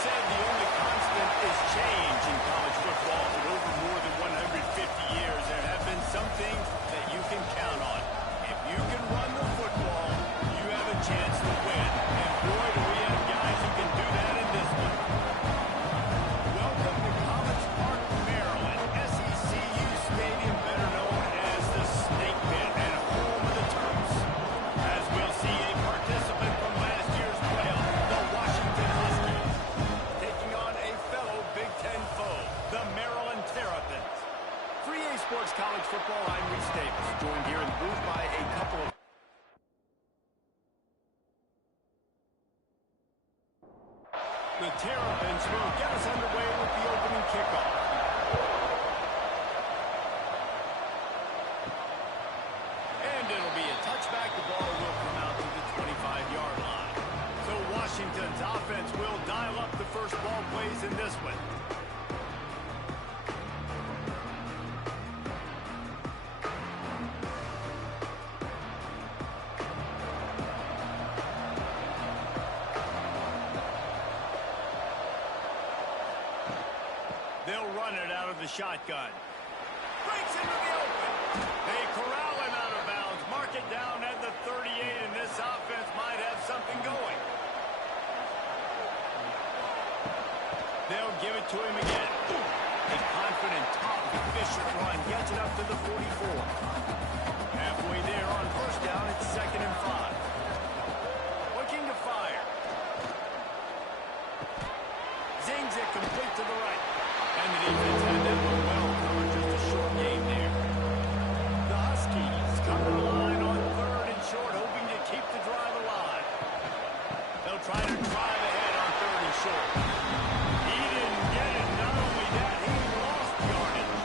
said the only constant is change in college football, but over more than 150 years, there have been some things that you can count on. If you can run the football, you have a chance to win. And boy, do we have guys who can do that in this one. Welcome to College Park, Maryland, SECU Stadium, better known as the Snake Pit and home of the Terps. As we'll see a participant from last year's playoff, the Washington Huskies, taking on a fellow Big Ten foe, the Maryland Terrapins. 3A Sports College Football, I'm Reese Davis, joined here in the booth by a couple of the Terrapins will get us underway with the opening kickoff. And it'll be a touchback. The ball will come out to the 25-yard line. So Washington's offense will dial up the first ball plays in this one. They'll run it out of the shotgun. Breaks into the open. They corral him out of bounds. Mark it down at the 38, and this offense might have something going. They'll give it to him again. A confident, tough, efficient run gets it up to the 44. Halfway there on first down, it's 2nd and 5. Looking to fire. Zings it complete to the right. And the defense had that one well covered, just a short game there. The Huskies cover the line on 3rd and short, hoping to keep the drive alive. They'll try to drive ahead on 3rd and short. He didn't get it. Not only that, he lost yardage.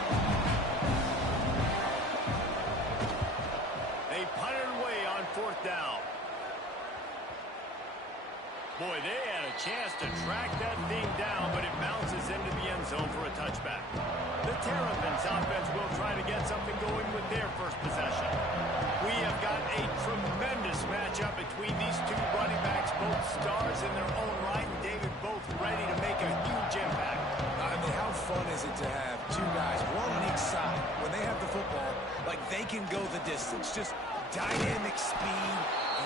They punted away on 4th down. Boy, they had a chance to track that thing down, but it bounces into the end zone for a touchback. The Terrapins offense will try to get something going with their first possession. We have got a tremendous matchup between these two running backs, both stars in their own right, and David, both ready to make a huge impact. I mean, how fun is it to have two guys, one on each side, when they have the football, like they can go the distance. Just dynamic speed,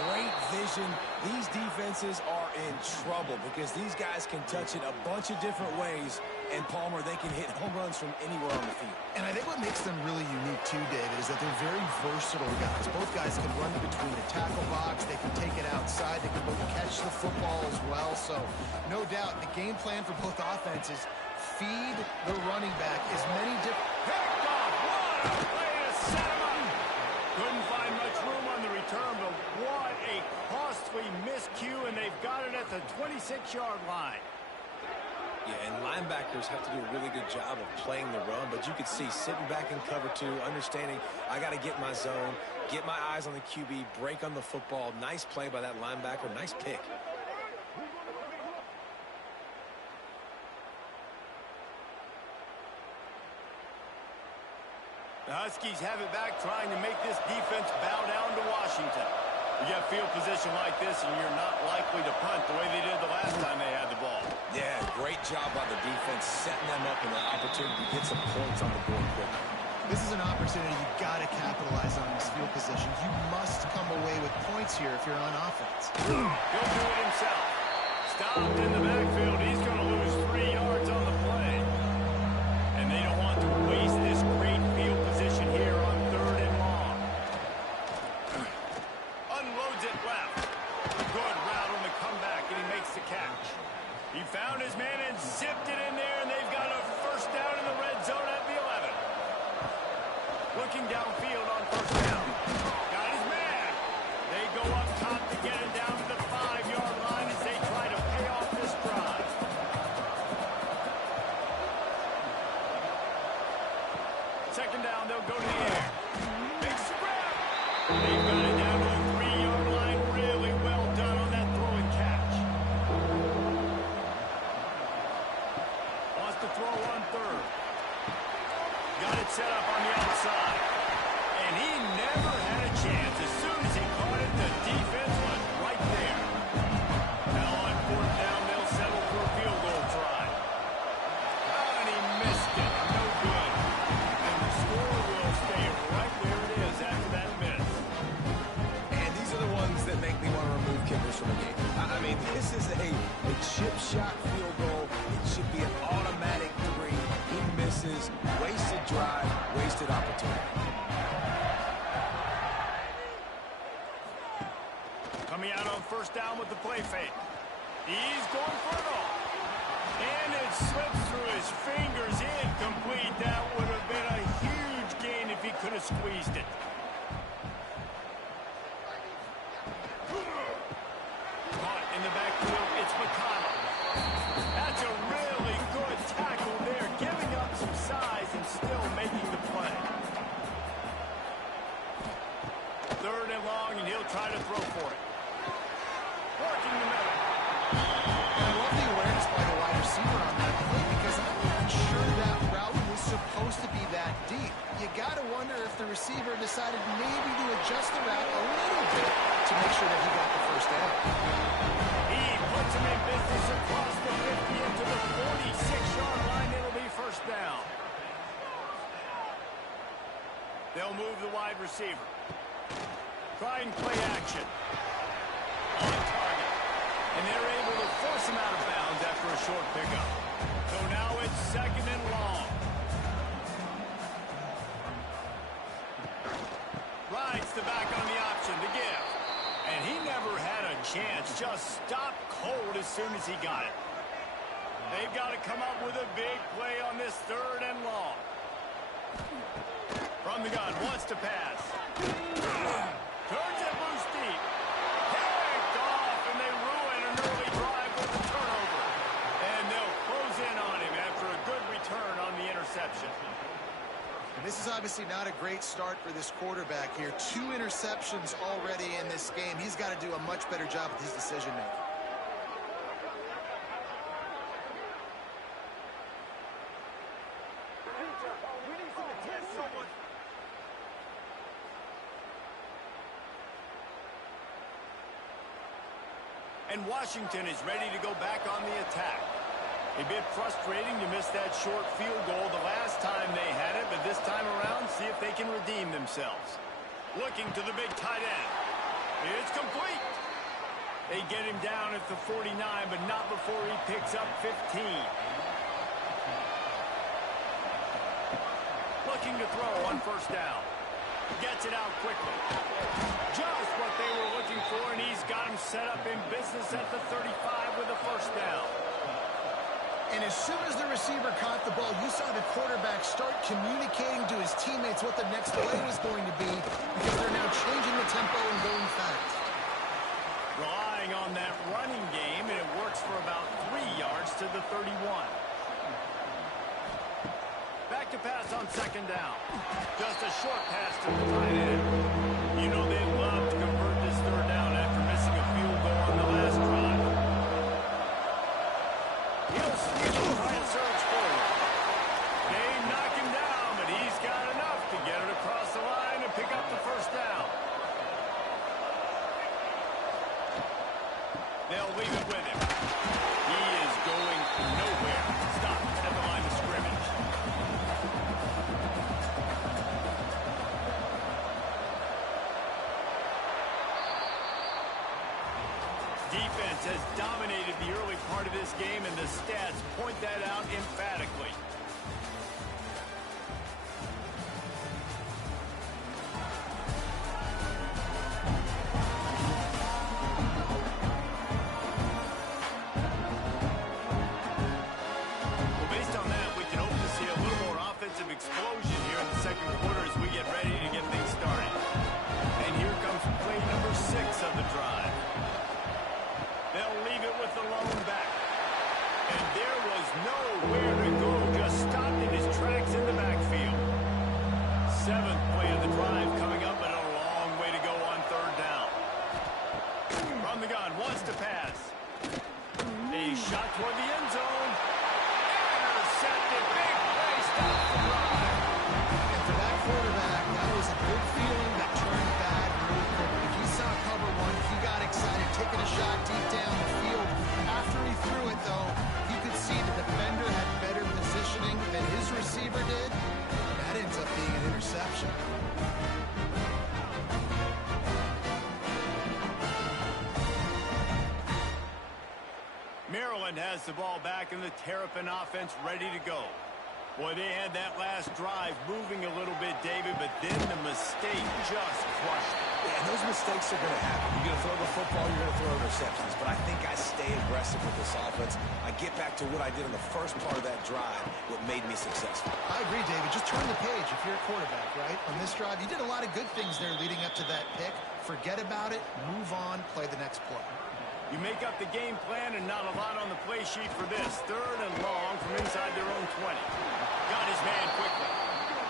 great vision. These defenses are in trouble because these guys can touch it a bunch of different ways, and Palmer, they can hit home runs from anywhere on the field. And I think what makes them really unique too, David, is that they're very versatile guys. Both guys can run between the tackle box, they can take it outside, they can both catch the football as well. So no doubt the game plan for both offenses, feed the running back as many different... Picked off! What a play to set him up! Couldn't find much room on the return, but what a costly miscue, and they've got it at the 26-yard line. Yeah, and linebackers have to do a really good job of playing the run, but you could see sitting back in cover 2, understanding I got to get my zone, get my eyes on the QB, break on the football. Nice play by that linebacker, nice pick. The Huskies have it back, trying to make this defense bow down to Washington. You get field position like this, and you're not likely to punt the way they did the last time they had the ball. Yeah, great job by the defense, setting them up in the opportunity to get some points on the board quick. This is an opportunity you've got to capitalize on this field position. You must come away with points here if you're on offense. He'll do it himself. Stopped in the backfield. He's going to lose 3 yards on the play. And they don't want to waste this great field position here on 3rd and long. Unloads it left. Good route on the comeback, and he makes the catch. He found his man and zipped it in there, and they've got a first down in the red zone at the 11. Looking downfield on first down. Got his man. They go up top to get it down to the 5-yard line as they try to pay off this drive. Second down, they'll go to the air. Big spread. They've got it down to the 3-yard line. Really well done on that throw and catch. Wants to throw on 3rd. Got it set up on the outside. And he never had a chance. As soon as he caught it, the defense was right there. Now on 4th down, they'll settle for a field goal field goal, it should be an automatic 3. He misses, wasted drive, wasted opportunity. Coming out on first down with the play fake. He's going for it all. And it slips through his fingers. Incomplete. That would have been a huge gain if he could have squeezed it. Caught in the backfield. It's McConnell. That's a really good tackle there. Giving up some size and still making the play. 3rd and long, and he'll try to throw for it. Working the middle. I love the awareness by the wide receiver on that play because I'm not even sure that route was supposed to be that deep. You got to wonder if the receiver decided maybe to adjust the route a little bit to make sure that he got the first down. He puts him in business across the 50 into the 46-yard line. It'll be first down. They'll move the wide receiver. Try and play action. On target. And they're able to force him out of bounds after a short pickup. So now it's 2nd and long. Rides the back on the option to give. And he never had a chance. Just stopped cold as soon as he got it. They've got to come up with a big play on this 3rd and long. From the gun, wants to pass. Turns it loose deep. Picked off, and they ruin an early drive with a turnover. And they'll close in on him after a good return on the interception. And this is obviously not a great start for this quarterback here. 2 interceptions already in this game. He's got to do a much better job with his decision-making. And Washington is ready to go back on the attack. A bit frustrating to miss that short field goal the last time they had it, but this time around, see if they can redeem themselves. Looking to the big tight end. It's complete. They get him down at the 49, but not before he picks up 15. Looking to throw on first down. Gets it out quickly. Just what they were looking for, and he's got him set up in business at the 35 with a first down. And as soon as the receiver caught the ball, you saw the quarterback start communicating to his teammates what the next play was going to be because they're now changing the tempo and going fast. Relying on that running game, and it works for about 3 yards to the 31. Back to pass on 2nd down. Just a short pass to the tight end. You know they love to convert this 3rd down after missing a field goal on the last drive. He'll sneak and try and surge forward. They knock him down, but he's got enough to get it across the line and pick up the first down. They'll leave it with him. He is going nowhere. Stopped at the line of scrimmage. Defense has dominated the early part of this game, and the stats point that out emphatically. Well, based on that, we can hope to see a little more offensive explosion here in the 2nd quarter as we get ready to get things started. And here comes play number 6 of the drive. They'll leave it with the lone back. And there was nowhere to go, just stopped in his tracks in the backfield. 7th play of the drive coming up, but a long way to go on 3rd down. From the gun, wants to pass. A shot toward the end zone. Intercepted, big play, stop the drive. And for that quarterback, that was a good feeling that turned bad really quickly. He saw cover 1, he got excited, taking a shot deep down the field. After he threw it, though, you could see the defender had better positioning than his receiver did. That ends up being an interception. Maryland has the ball back. back and the Terrapin offense ready to go. Boy, they had that last drive moving a little bit, David, but then the mistake just crushed it. Yeah, and those mistakes are going to happen. You're going to throw the football, you're going to throw interceptions. But I think I stay aggressive with this offense. I get back to what I did in the first part of that drive, what made me successful. I agree, David. Just turn the page if you're a quarterback, right? On this drive, you did a lot of good things there leading up to that pick. Forget about it, move on, play the next play. You make up the game plan and not a lot on the play sheet for this. 3rd and long from inside their own 20. Got his man quickly.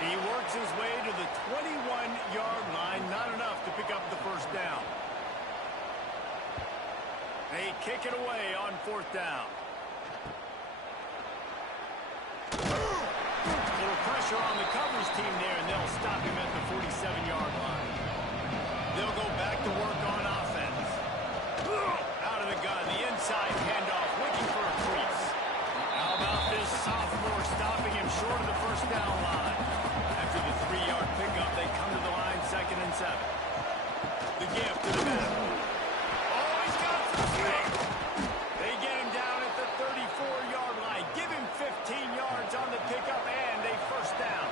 He works his way to the 21-yard line. Not enough to pick up the first down. They kick it away on 4th down. Little pressure on the coverage team there, and they'll stop him at the 47-yard line. They'll go back to work on offense. Out of the gun, the inside handoff, looking for a crease. How about this sophomore stopping him short of the first down line? After the 3-yard pickup, they come to the line 2nd and 7. The gift to the middle. Oh, he's got some space. They get him down at the 34-yard line. Give him 15 yards on the pickup and a first down.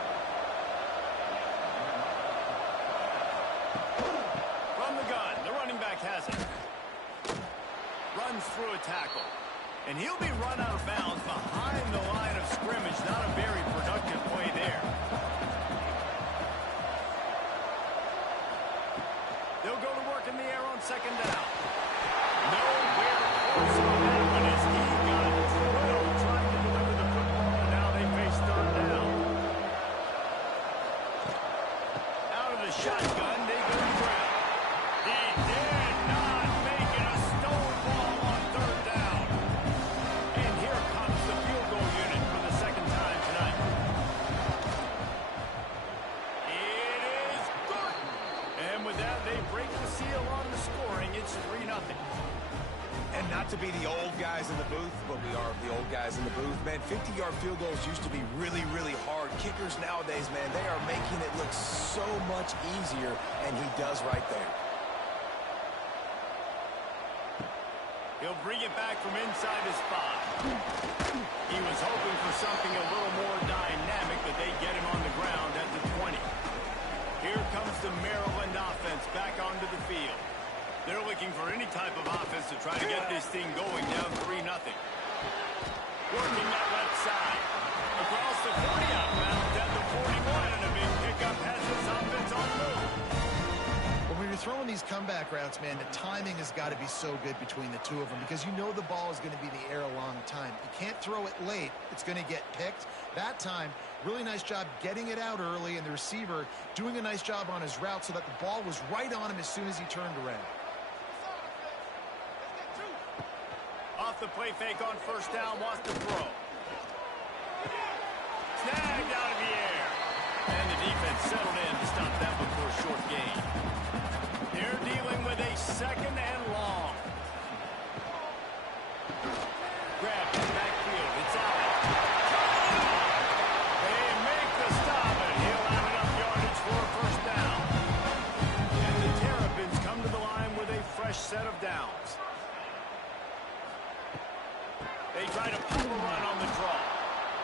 From the gun, the running back has it. Runs through a tackle. And he'll be run out of bounds behind the line of scrimmage. Not a very productive play there. They'll go to work in the air on 2nd down. Nowhere close on that one as he got drilled trying to deliver the football, and now they face 3rd down. Out of the shotgun, they go to ground. He did not make it a stone ball on 3rd down. And here comes the field goal unit for the 2nd time tonight. It is good. And with that, they break the seal on the scoring. It's 3-0. And not to be the old guys in the booth, but we are the old guys in the booth, man. 50-yard field goals used to be really, really hard. Kickers nowadays, man, they are making it look so much easier, and he does right there. He'll bring it back from inside his spot. He was hoping for something a little more dynamic, but they get him on the ground at the 20. Here comes the Maryland offense back onto the field. They're looking for any type of offense to try to get this thing going, down 3-0. Working that left side. Across the 40 out bounds at the 41, and a big pickup has his offense on the move. When you're throwing these comeback routes, man, the timing has got to be so good between the two of them because you know the ball is going to be in the air a long time. You can't throw it late. It's going to get picked. That time, really nice job getting it out early, and the receiver doing a nice job on his route so that the ball was right on him as soon as he turned around. Off the play fake on 1st down, wants to throw. Snagged out of the air. And the defense settled in to stop that one for a short gain. They're dealing with a 2nd and long. Grab his backfield. It's out. They make the stop, and he'll have enough yardage for a first down. And the Terrapins come to the line with a fresh set of downs. They try to pull a run on the draw.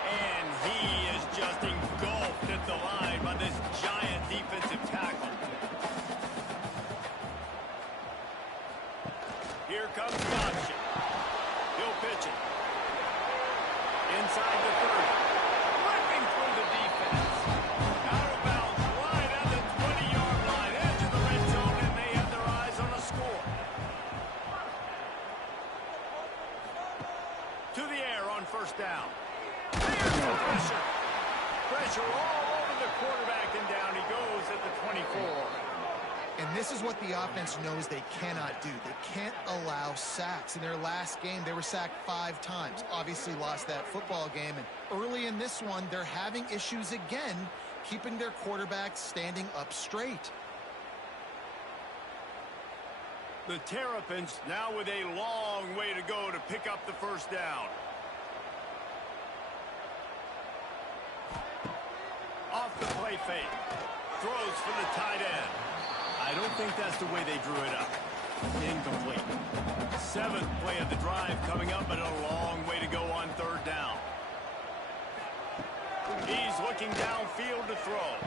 And he is just engulfed at the line by this giant defensive tackle. Here comes the option. He'll pitch it. Inside the 30. Ripping through the defense. Out of bounds, right at the 20-yard line. Edge of the red zone, and they have their eyes on a score. To the air on 1st down. There's the pressure. Pressure all over the quarterback, and down he goes at the 24. And this is what the offense knows they cannot do. They can't allow sacks. In their last game, they were sacked 5 times. Obviously lost that football game. And early in this one, they're having issues again, keeping their quarterback standing up straight. The Terrapins now with a long way to go to pick up the first down. Off the play fake. Throws for the tight end. I don't think that's the way they drew it up. Incomplete. Seventh play of the drive coming up, but a long way to go on third down. He's looking downfield to throw.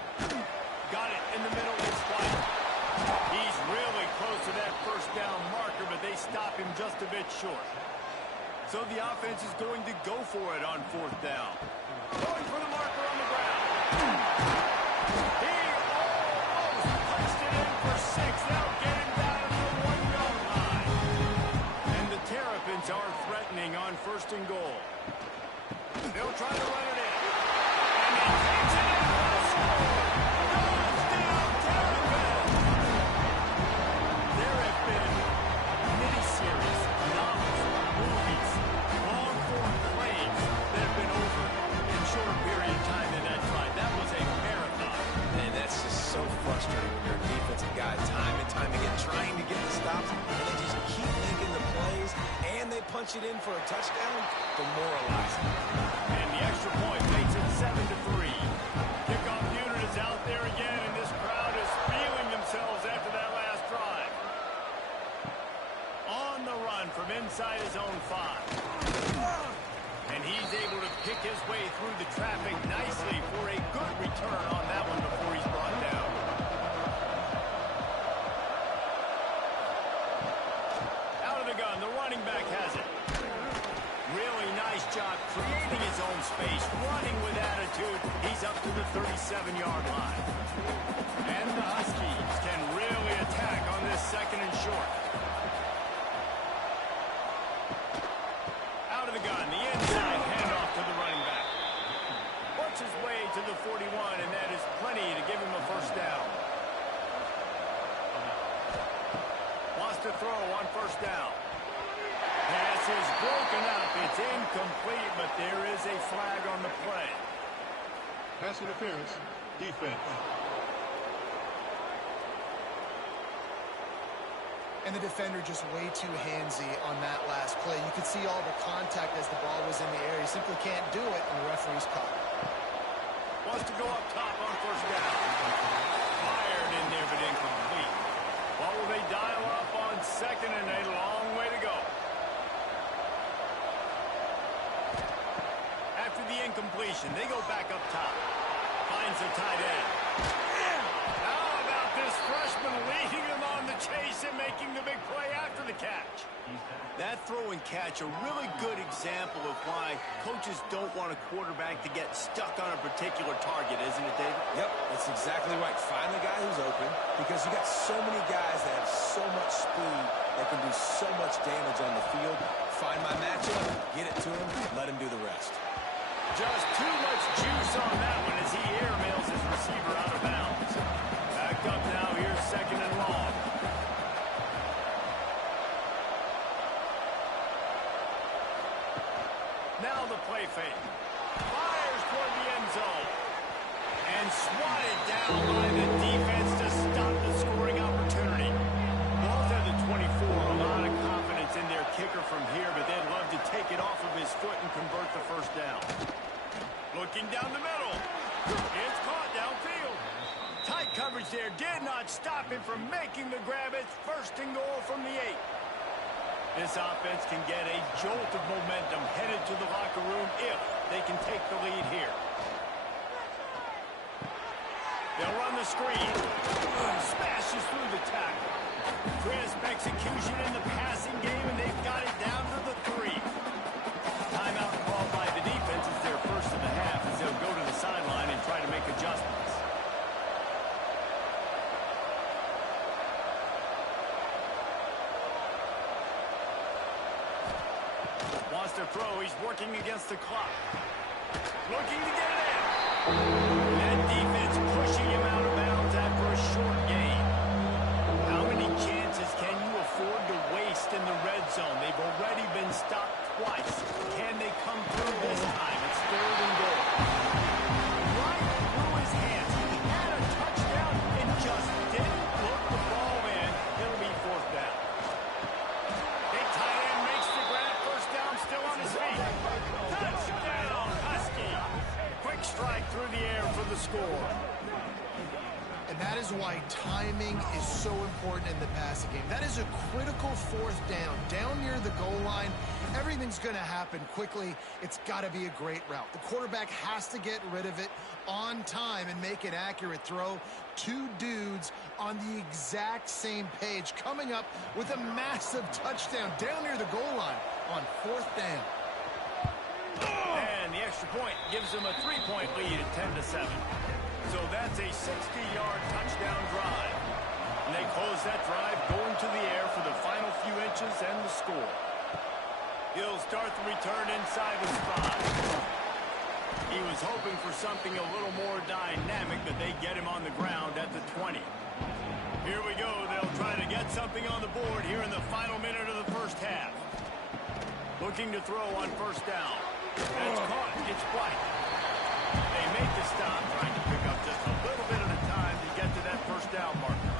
Got it in the middle. It's White. He's really close to that first down marker, but they stop him just a bit short. So the offense is going to go for it on fourth down. Going for the marker on the ground. He almost punched it in for 6. Now getting down to the 1-yard line. And the Terrapins are threatening on first and goal. They'll try to run it in. And he takes it in for the score. Touchdown, Terrapins! There have been miniseries, novels, movies, long-form plays that have been over in short period of time in that drive. That was a marathon. And that's just so frustrating when you're a defensive guy, time and time again, trying to get the stops, and they just keep making the plays, and they punch it in for a touchdown. Demoralizing. And the extra point makes it 7-3. Kickoff unit is out there again, and this crowd is feeling themselves after that last drive. On the run from inside his own 5. And he's able to pick his way through the traffic nicely for a good return on that one before he's brought down. Out of the gun, the running back has it. Really nice job creating his own space, running with attitude. He's up to the 37-yard line. And the Huskies can really attack on this second and short. Out of the gun, the inside handoff to the running back. Works his way to the 41, and that is plenty to give him a first down. Wants to throw on first down. Pass is broken up. It's incomplete, but there is a flag on the play. Pass interference, defense. And the defender just way too handsy on that last play. You could see all the contact as the ball was in the air. He simply can't do it, and the referee's caught. Wants to go up top on first down. Fired in there, but incomplete. What will they dial up on second, and a long way to go. After the incompletion, they go back up top. Finds a tight end. How about this freshman leading him on the chase and making the big play after the catch? That throw and catch, a really good example of why coaches don't want a quarterback to get stuck on a particular target, isn't it, David? Yep, that's exactly right. Find the guy who's open, because you got so many guys that have so much speed that can do so much damage on the field. Find my matchup, get it to him, let him do the rest. Just too much juice on that one as he airmails his receiver out of bounds. Back up now, here's second and long. Now the play fake. Fires toward the end zone. And swatted down by the defense to stop the scoring opportunity. Ball's at the 24. A lot of confidence in their kicker from here, but they'd love to take it off of his foot and convert the first down. Looking down the middle. It's caught downfield. Tight coverage there did not stop him from making the grab. It's first and goal from the 8. This offense can get a jolt of momentum headed to the locker room if they can take the lead here. They'll run the screen. Smashes through the tackle. Crisp execution in the passing game, and they've got it down to the 3. Timeout called by the defense is their first of the half as they'll go to the sideline and try to make adjustments. Wants to throw. He's working against the clock. Looking to get it in. That defense pushing him out of bounds after a short gain. How many chances can you afford to waste in the red zone? They've already been stopped twice. Can they come through this time? It's third and goal. Right through his hands. He had a touchdown and just didn't look the ball in. It'll be fourth down. Big tight end makes the grab. First down, still on his feet. Touchdown, Husky. Quick strike through the air for the score. And that is why timing is so important in the passing game. That is a critical fourth down near the goal line. Everything's going to happen quickly. It's got to be a great route. The quarterback has to get rid of it on time and make an accurate throw. Two dudes on the exact same page coming up with a massive touchdown down near the goal line on fourth down. And the extra point gives them a 3-point lead at 10-7. So that's a 60-yard touchdown drive. And they close that drive going to the air for the final few inches and the score. He'll start the return inside his 5. He was hoping for something a little more dynamic, but they get him on the ground at the 20. Here we go. They'll try to get something on the board here in the final minute of the first half. Looking to throw on first down. That's caught. It's White. They make the stop, trying to pick up just a little bit at a time to get to that first down marker.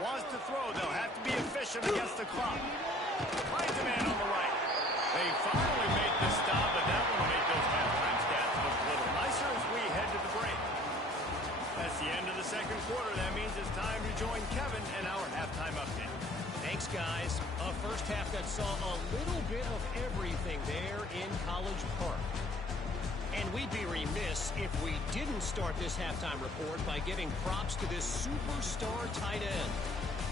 Wants to throw. They'll have to be efficient against the clock. Finds a man on the right. They finally make the stop, but that one will make those halftime stats look a little nicer as we head to the break. That's the end of the second quarter. That means it's time to join Kevin and our halftime update. Thanks, guys. A first half that saw a little bit of everything there in College Park. And we'd be remiss if we didn't start this halftime report by giving props to this superstar tight end.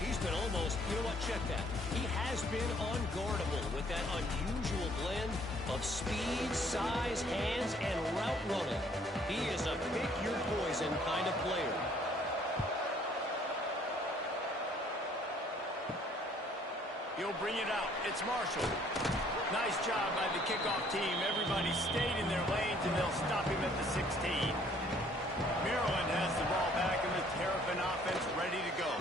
He's been almost, you know what, check that. He has been unguardable with that unusual blend of speed, size, hands, and route running. He is a pick-your-poison kind of player. He'll bring it out. It's Marshall. Nice job by the kickoff team. Everybody stayed in their lanes, and they'll stop him at the 16. Maryland has the ball back, and the Terrapin offense ready to go.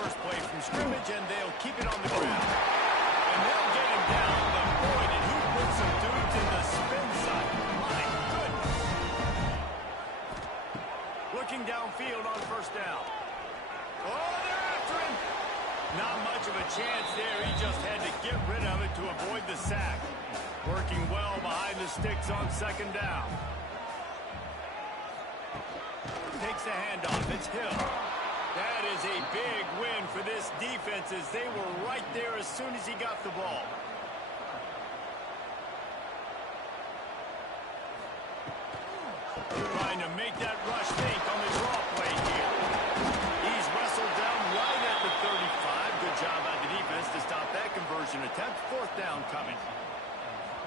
First play from scrimmage, and they'll keep it on the ground. And they'll get him down, but boy, did he put some dudes in the spin side. My goodness. Looking downfield on first down. Oh, they're after him. Not much of a chance there. He just had to get rid of it to avoid the sack. Working well behind the sticks on second down. Takes the handoff. It's Hill. That is a big win for this defense as they were right there as soon as he got the ball. Trying to make that rush fake on the draw play here. He's wrestled down right at the 35. Good job by the defense to stop that conversion attempt. Fourth down coming.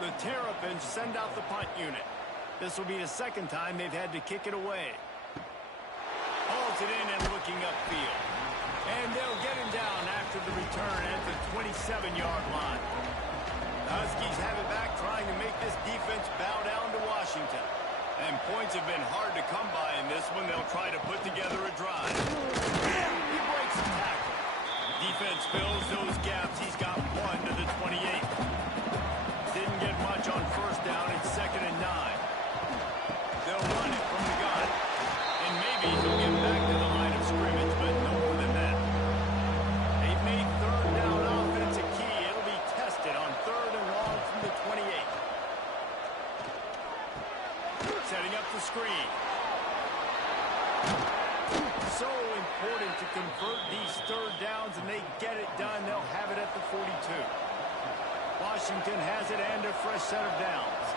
The Terrapins send out the punt unit. This will be the second time they've had to kick it away. Hauls it in and looking upfield. And they'll get him down after the return at the 27-yard line. The Huskies have it back, trying to make this defense bow down to Washington. And points have been hard to come by in this one. They'll try to put together a drive. He breaks the tackle. Defense fills those gaps. He's got one to the 28. Didn't get much on first down. It's 2nd and 9. They'll run it from the gun. And maybe he'll get back to the line of scrimmage, but no more than that. They've made third down offense a key. It'll be tested on 3rd and long from the 28. Setting up the screen. So important to convert these third downs, and they get it done. They'll have it at the 42. Washington has it and a fresh set of downs.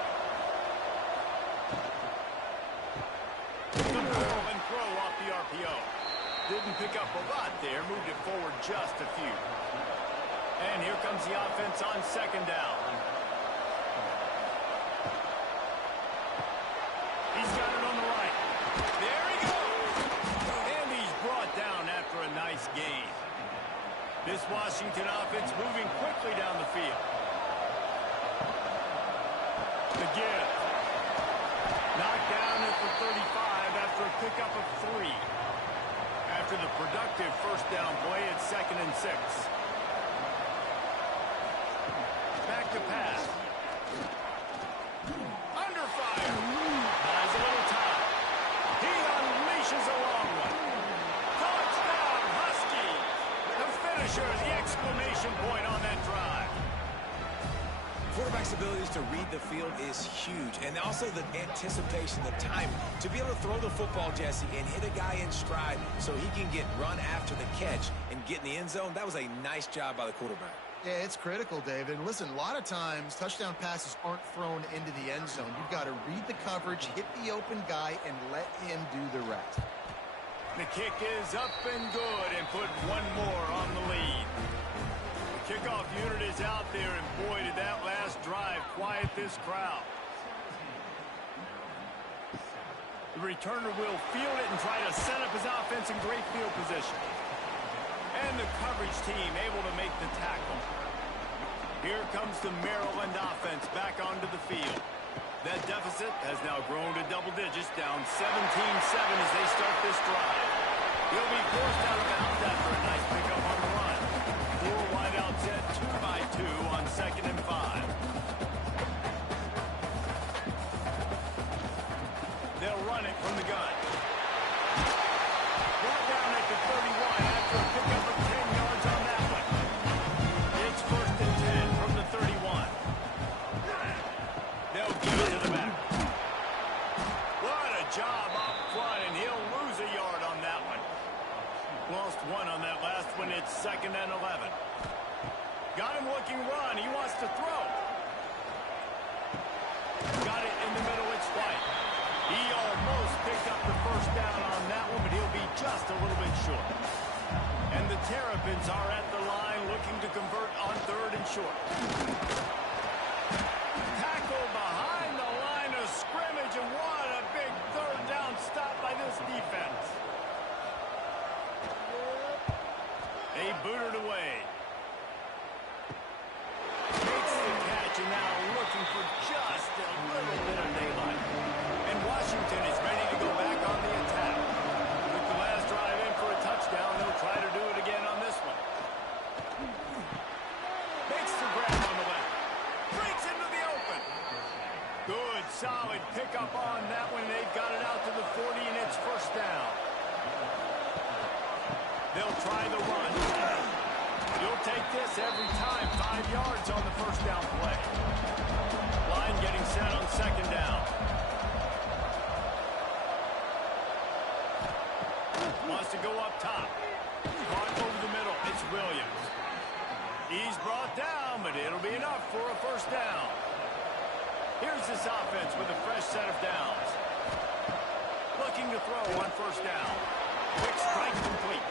The ball and throw off the RPO. Didn't pick up a lot there. Moved it forward just a few. And here comes the offense on second down. He's got it on the right. There he goes. And he's brought down after a nice gain. This Washington offense moving quickly down the field. The give. Knocked down at the 35 after a pickup of 3. After the productive first down play, it's 2nd and 6. to pass. Under fire. Buys a little time. He unleashes a long one. Touchdown, Huskies. The finisher, the exclamation point on that drive. Quarterback's abilities to read the field is huge, and also the anticipation, the time to be able to throw the football, Jesse, and hit a guy in stride so he can get run after the catch and get in the end zone. That was a nice job by the quarterback. Yeah, it's critical, David. And listen, a lot of times touchdown passes aren't thrown into the end zone. You've got to read the coverage, hit the open guy, and let him do the rest. The kick is up and good, and put one more on the lead. The kickoff unit is out there, and boy, did that last drive quiet this crowd. The returner will field it and try to set up his offense in great field position. And the coverage team able to make the tackle. Here comes the Maryland offense back onto the field. That deficit has now grown to double digits, down 17-7 as they start this drive. He'll be forced out of bounds after a nice pickup on the run. 4 wideouts set, 2 by 2 on 2nd and 5. They'll run it from the gun. Brought down at the 31 after a pickup of 10 yards on that one. It's 1st and 10 from the 31. They'll give it to the back. What a job up front, and he'll lose a yard on that one. Lost 1 on that last one. It's 2nd and 11. Got him looking run. He wants to throw. Got it in the middle. It's White. He almost picked up the first down on that one, but he'll be just a little bit short. And the Terrapins are at the line looking to convert on 3rd and short. Tackle behind the line of scrimmage, and what a big 3rd down stop by this defense. They booted away. Makes the catch, and now looking for just a little bit of daylight. And Washington is ready to go back on the attack. With the last drive in for a touchdown, they'll try to do it again on this one. Makes the grab on the left. Breaks into the open. Good, solid pickup on that one. They've got it out to the 40, and it's 1st down. They'll try the run. You'll take this every time. 5 yards on the 1st down play. Line getting set on 2nd down. Wants to go up top. Caught over the middle. It's Williams. He's brought down, but it'll be enough for a 1st down. Here's this offense with a fresh set of downs. Looking to throw on 1st down. Quick strike complete.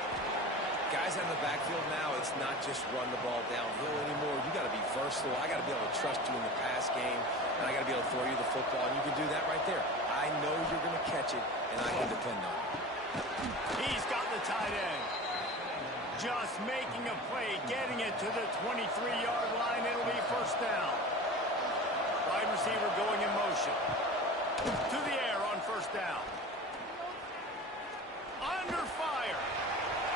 Guys on the backfield now, it's not just run the ball downhill anymore. You got to be versatile. I got to be able to trust you in the pass game, and I got to be able to throw you the football, and you can do that right there. I know you're going to catch it, and I can depend on it. He's got the tight end. Just making a play, getting it to the 23-yard line. It'll be 1st down. Wide receiver going in motion. To the air on 1st down. Under fire.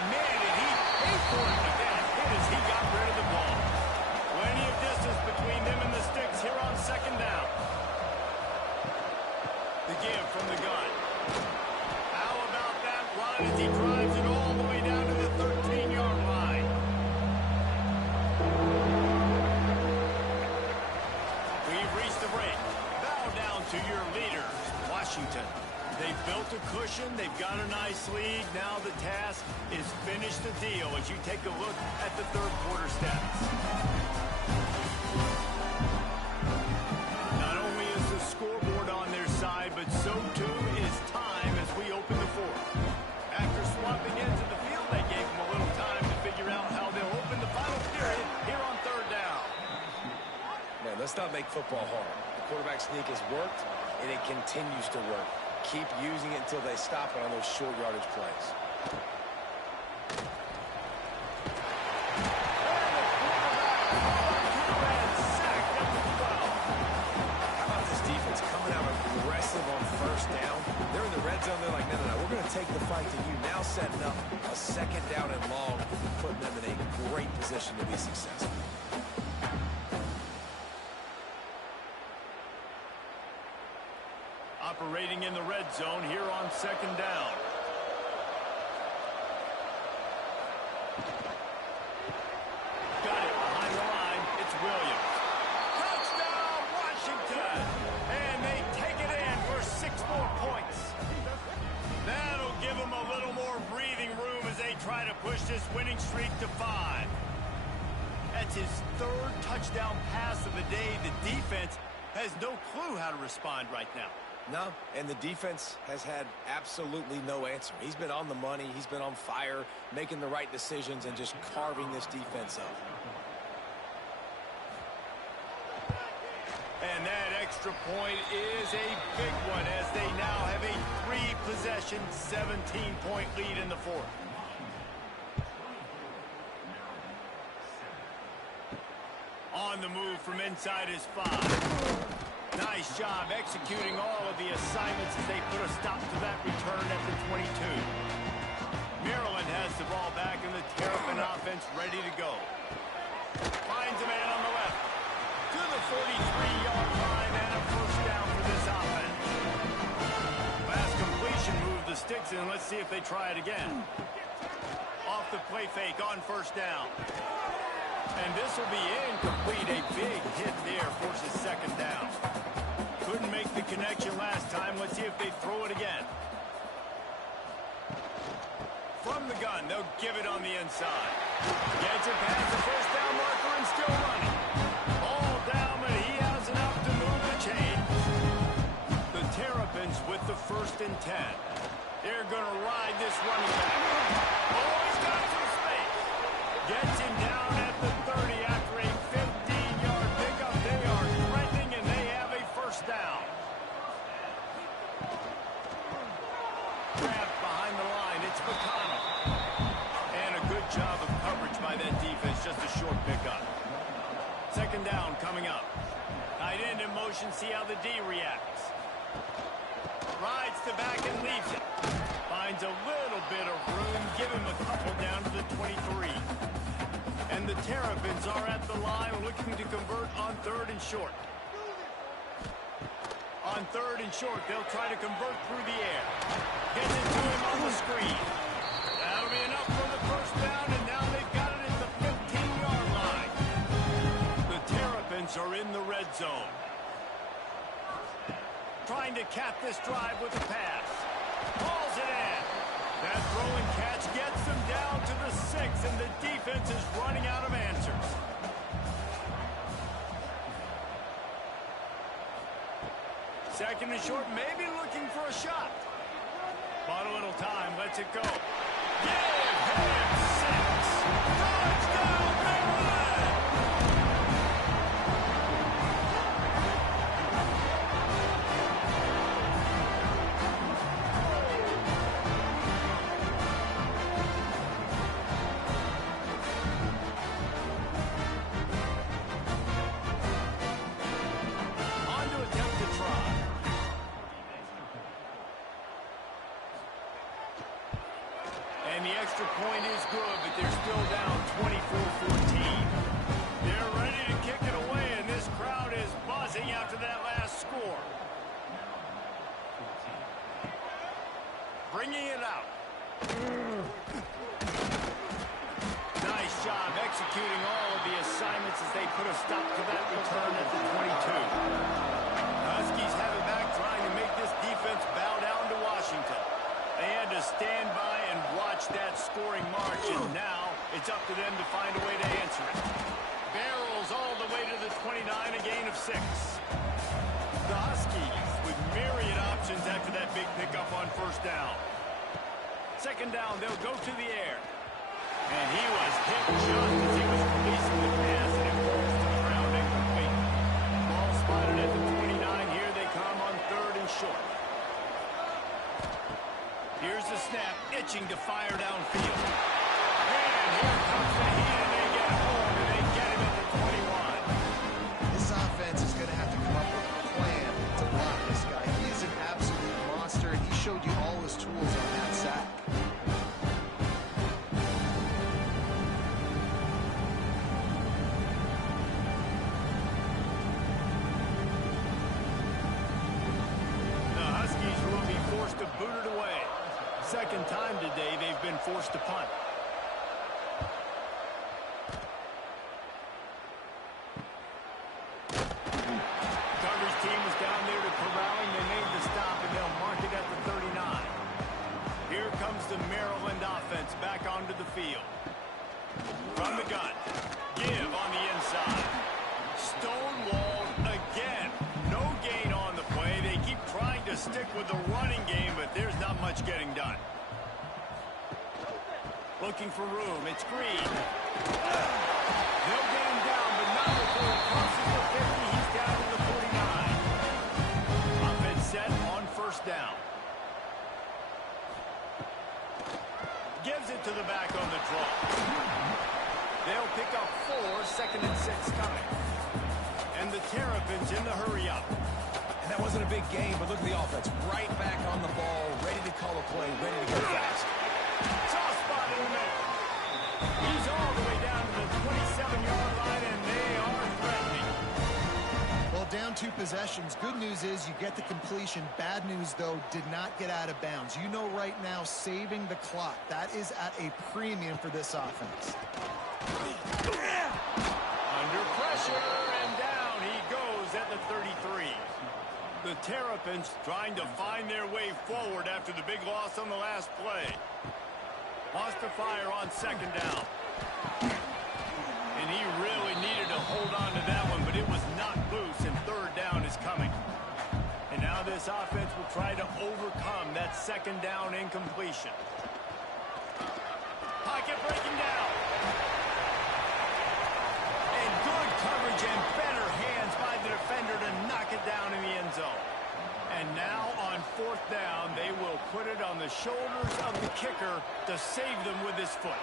Man, did he pay for it with that hit as he got rid of the ball. Plenty of distance between them and the sticks here on 2nd down. The give from the gun. How about that run as he drives it all the way down to the 13-yard line? We've reached the break. Bow down to your leaders, Washington. They've built a cushion. They've got a nice lead. Now the task is finish the deal as you take a look at the 3rd quarter stats. Not only is the scoreboard on their side, but so too is time as we open the 4th. After swapping into the field, they gave them a little time to figure out how they'll open the final period here on 3rd down. Man, let's not make football hard. The quarterback sneak has worked, and it continues to work. Keep using it until they stop it on those short yardage plays. How about this defense coming out aggressive on 1st down? They're in the red zone. They're like, no, we're going to take the fight to you. Now setting up a 2nd down and long, putting them in a great position to be successful. operating in the red zone here on second down. Got it behind the line. It's Williams. Touchdown, Washington! And they take it in for 6 more points. That'll give them a little more breathing room as they try to push this winning streak to 5. That's his 3rd touchdown pass of the day. The defense has no clue how to respond right now. No, and the defense has had absolutely no answer. He's been on the money. He's been on fire, making the right decisions and just carving this defense up. And that extra point is a big one as they now have a 3-possession, 17-point lead in the 4th. On the move from inside his 5. Nice job executing all of the assignments as they put a stop to that return at the 22. Maryland has the ball back and the Terrapin offense ready to go. Finds a man on the left. To the 43-yard line and a first down for this offense. Last completion moved the sticks in. Let's see if they try it again. Off the play fake on first down. And this will be incomplete. A big hit there forces second down. Couldn't make the connection last time. Let's see if they throw it again. From the gun, they'll give it on the inside. Gets it past the first down marker and still running. All down, but he has enough to move the chains. The Terrapins with the 1st and 10. They're going to ride this running back. Oh, he's got some space. Gets him down at the 30 after a 15-yard pickup. They are threatening, and they have a first down. Grabbed behind the line. It's McConnell. And a good job of coverage by that defense. Just a short pickup. Second down coming up. Tight end in motion. See how the D reacts. Rides the back and leaves it. Finds a little bit of room. Give him a couple down to the 23. And the Terrapins are at the line looking to convert on 3rd and short. On 3rd and short, they'll try to convert through the air. Gets it to him on the screen. That'll be enough for the first down, and now they've got it at the 15-yard line. The Terrapins are in the red zone. Trying to cap this drive with a pass. Hauls it in. That throw and catch gets them down to the 6, and the defense is running out of answers. Second and short, maybe looking for a shot. Bought a little time, lets it go. Give him 6. Touchdown, Maryland! And the extra point is good, but they're still down 24-14. They're ready to kick it away, and this crowd is buzzing after that last score. Bringing it out. Nice job executing all of the assignments as they put a stop to that return at the 22. Huskies have it back, trying to make this defense bow down to Washington. They had to stand by and watch that scoring march, and now it's up to them to find a way to answer it. Barrels all the way to the 29, a gain of 6. The Huskies with myriad options after that big pickup on first down. Second down, they'll go to the air. And he was hit just as he was releasing the pass, and it falls to the ground incomplete. Ball spotted at the 29. Here they come on 3rd and short. Here's the snap, itching to fire downfield. And here comes the heat, and they get home, and they get him at the 21. This offense is going to have to come up with a plan to block this guy. He is an absolute monster, and he showed you all his tools on that sack. The Huskies second time today they've been forced to punt. Coverage team was down there to corralling. They made the stop, and they'll mark it at the 39. Here comes the Maryland offense back onto the field. From the gun. Give on the inside. Stonewalled again. No gain on the play. They keep trying to stick with the running game, but there's not much getting done. Looking for room. It's Green. They'll get him down, but not before he crosses the 50. He's down to the 49. Offense set on first down. Gives it to the back on the draw. They'll pick up 4, 2nd and 6 coming. And the Terrapins in the hurry-up. And that wasn't a big game, but look at the offense. Right back on the ball, ready to call a play, ready to go fast. Soft spot in the middle. He's all the way down to the 27-yard line, and they are threatening. Well, down 2 possessions. Good news is you get the completion. Bad news, though, did not get out of bounds. You know right now, saving the clock. That is at a premium for this offense. Under pressure, and down he goes at the 33. The Terrapins trying to find their way forward after the big loss on the last play. Wants to fire on 2nd down. And he really needed to hold on to that one, but it was not loose, and 3rd down is coming. And now this offense will try to overcome that 2nd down incompletion. Pocket breaking down. And good coverage and better hands by the defender to knock it down in the end zone. And now on 4th down, they will put it on the shoulders of the kicker to save them with his foot.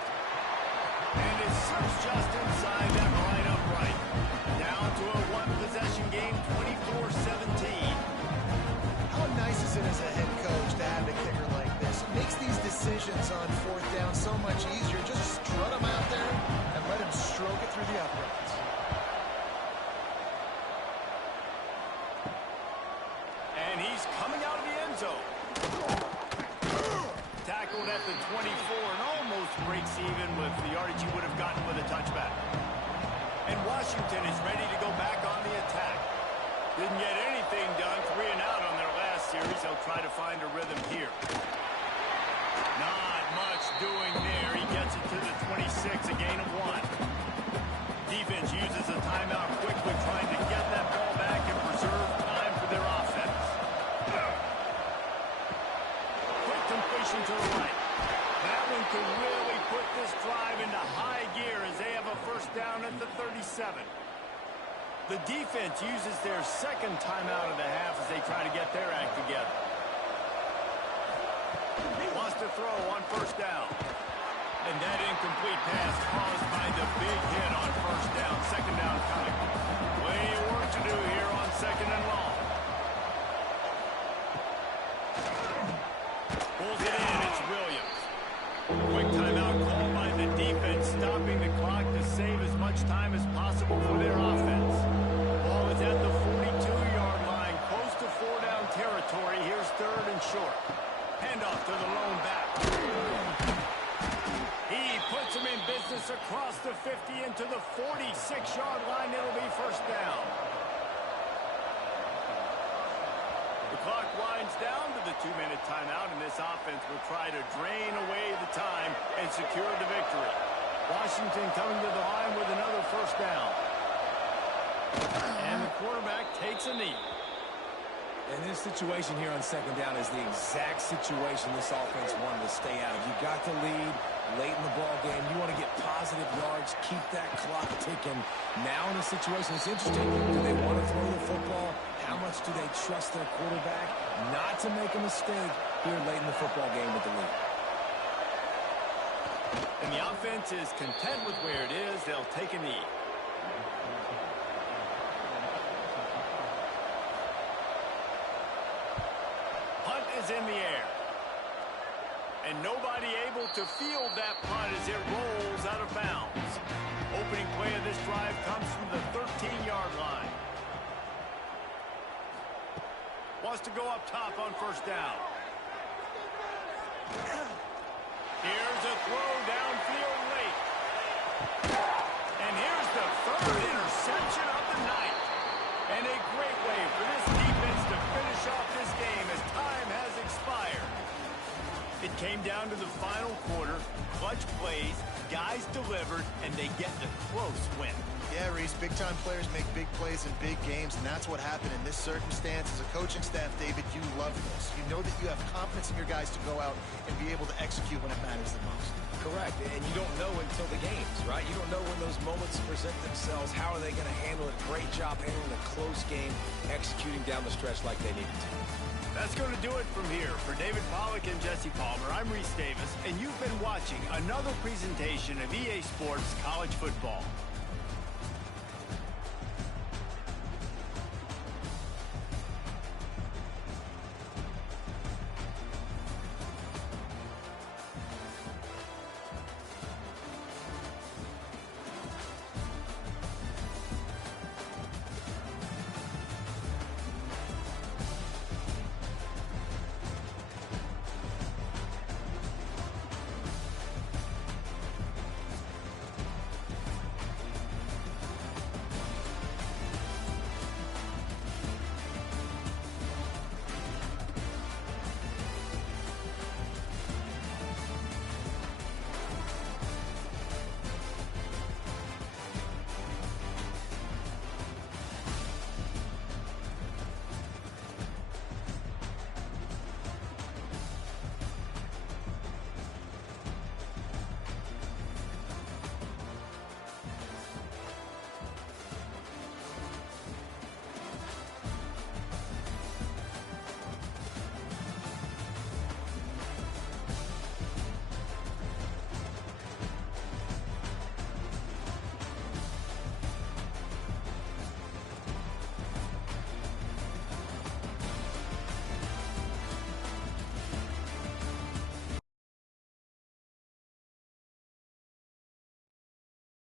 And it slips just inside that right upright. Down to a 1-possession game, 24-17. How nice is it as a head coach to have a kicker like this? It makes these decisions on 4th down so much easier. Just strut him out there and let him stroke it through the uprights. And he's coming out of the end zone. Tackled at the 24 and almost breaks even with the yardage he would have gotten with a touchback. And Washington is ready to go back on the attack. Didn't get anything done, 3 and out on their last series. They'll try to find a rhythm here. Not much doing there. He gets it to the 26, a gain of 1. Defense uses a timeout quickly, trying to get that ball back and preserve time for their offense. Quick completion to the right. That one could really put this drive into high gear as they have a 1st down at the 37. The defense uses their 2nd timeout of the half as they try to get their act together. He wants to throw on 1st down. And that incomplete pass caused by the big hit on 1st down. 2nd down coming. Plenty of work to do here on 2nd and long. Pulls it in. It's Williams. Quick timeout called by the defense, stopping the clock to save as much time as possible for their offense. Ball is at the 42-yard line, close to 4-down territory. Here's 3rd and short. Handoff to the lone back. He puts him in business across the 50 into the 46-yard line. It'll be 1st down. The clock winds down to the 2-minute timeout, and this offense will try to drain away the time and secure the victory. Washington coming to the line with another 1st down. And the quarterback takes a knee. And this situation here on 2nd down is the exact situation this offense wanted to stay out of. You got the lead late in the ball game. You want to get positive yards, keep that clock ticking. Now in a situation, it's interesting. Do they want to throw the football? How much do they trust their quarterback not to make a mistake here late in the football game with the lead? And the offense is content with where it is. They'll take a knee. Punt is in the air. And nobody able to field that punt as it rolls out of bounds. Opening play of this drive comes from the 13-yard line. Wants to go up top on 1st down. Here's a throw downfield late. And here's the third interception of the night. And a great way for this defense to finish off this game as time has expired. It came down to the final quarter. Clutch plays, guys delivered, and they get the close win. Yeah, Reese, big-time players make big plays in big games, and that's what happened in this circumstance. As a coaching staff, David, you love this. You know that you have confidence in your guys to go out and be able to execute when it matters the most. Correct, and you don't know until the games, right? You don't know when those moments present themselves. How are they going to handle it? Great job handling a close game, executing down the stretch like they needed to. That's going to do it from here. For David Pollack and Jesse Palmer, I'm Reese Davis, and you've been watching another presentation of EA Sports College Football.